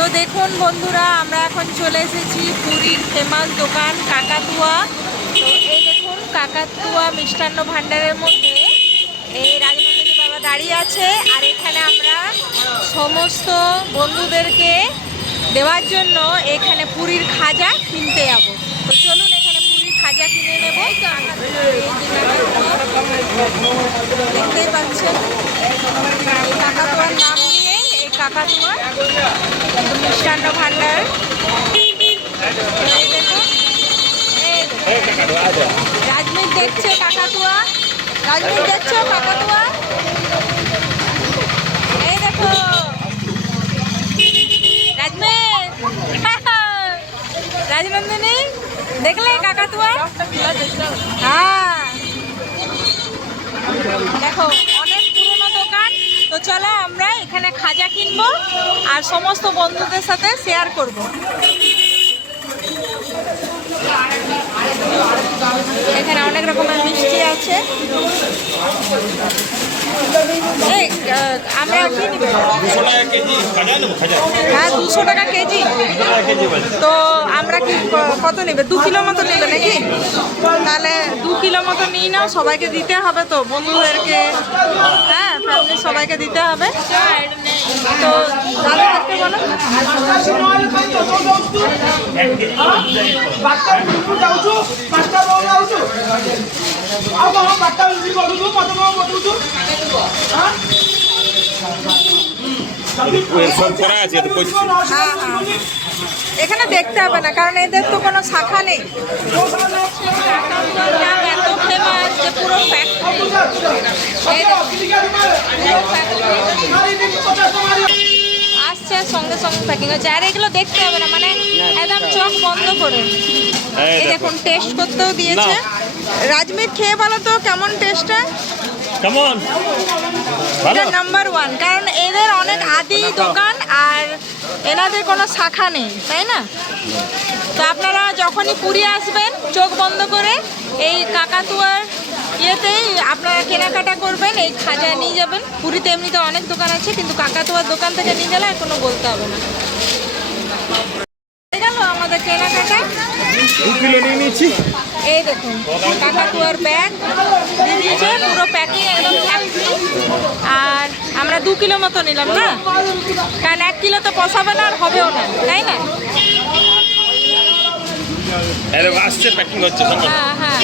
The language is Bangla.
তো দেখুন বন্ধুরা, আমরা এখন চলে এসেছি পুরীর ফেমাস দোকান কাকাতুয়া। তো এই দেখুন কাকাতুয়া মিষ্টান্ন ভাণ্ডারের মধ্যে এই রাজনন্দিনী বাবা দাঁড়িয়ে আছে, আর এখানে আমরা সমস্ত বন্ধুদেরকে দেওয়ার জন্য এখানে পুরীর খাজা কিনতে যাব। তো চলুন এখানে পুরীর খাজা কিনে নেব। দেখতেই পাচ্ছেন কাকাতুয়ার নাম নিয়ে এই কাকাতুয়া মিষ্টান্ন ভাণ্ডার। এই দেখুন রাজমির দেখছে কাকাতুয়া, রাজমির দেখছো কাকাতুয়া, এই দেখো রাজমির রাজনন্দিনী দেখলে কাকাতুয়া। হ্যাঁ দেখো অনেক পুরনো দোকান। তো চলো আমরা এখানে খাজা কিনবো আর সমস্ত বন্ধুদের সাথে শেয়ার করব। এখানে অনেক রকমের মিষ্টি আছে। এই আমরা কি নিব? হ্যাঁ 200 টাকা কেজি। তো আমরা কি কত নেবে? 2 কিলো মতো নেবে নাকি? তাহলে 2 কিলো মতো নিয়ে নাও, সবাইকে দিতে হবে তো, বন্ধুদেরকে, হ্যাঁ ফ্যামিলির সবাইকে দিতে হবে। তো দাদাদেরকে বলো। হ্যাঁ হ্যাঁ এখানে দেখতে হবে না, কারণ এদের তো কোনো শাখা নেই। এত ফেমাস যে পুরো আসছে সঙ্গে সঙ্গে প্যাকিং হচ্ছে। আর এগুলো দেখতে হবে না, মানে একদম চোখ বন্ধ করে। এই দেখুন টেস্ট করতেও দিয়েছে। রাজমির খেয়ে বলো তো কেমন টেস্টটা? কেমন? এটা নাম্বার 1, কারণ এদের অনেক আদি দোকান আর এনাদের কোনো শাখা নেই, তাই না? তো আপনারা যখনই পুরী আসবেন চোখ বন্ধ করে এই কাকাতুয়ার ইয়েতেই আপনারা কেনাকাটা করবেন, এই খাজা নিয়ে যাবেন। পুরীতে এমনিতে অনেক দোকান আছে, কিন্তু কাকাতুয়ার দোকান থেকে নিয়ে গেলে আর কোনো বলতে হবে না। হয়ে গেল আমাদের কেনাকাটা। 2 কিলো নিয়ে নিচ্ছি। এই দেখুন কাকাতুয়ার ব্যাগ দিয়ে দিয়েছে, পুরো প্যাকিং একদম ফ্যাক্টরি। আর আমরা 2 কিলো মতো নিলাম না, কারণ 1 কিলো তো পোষাবে না আর হবেও না, তাই না? আসছে প্যাকিং হচ্ছে। হ্যাঁ হ্যাঁ।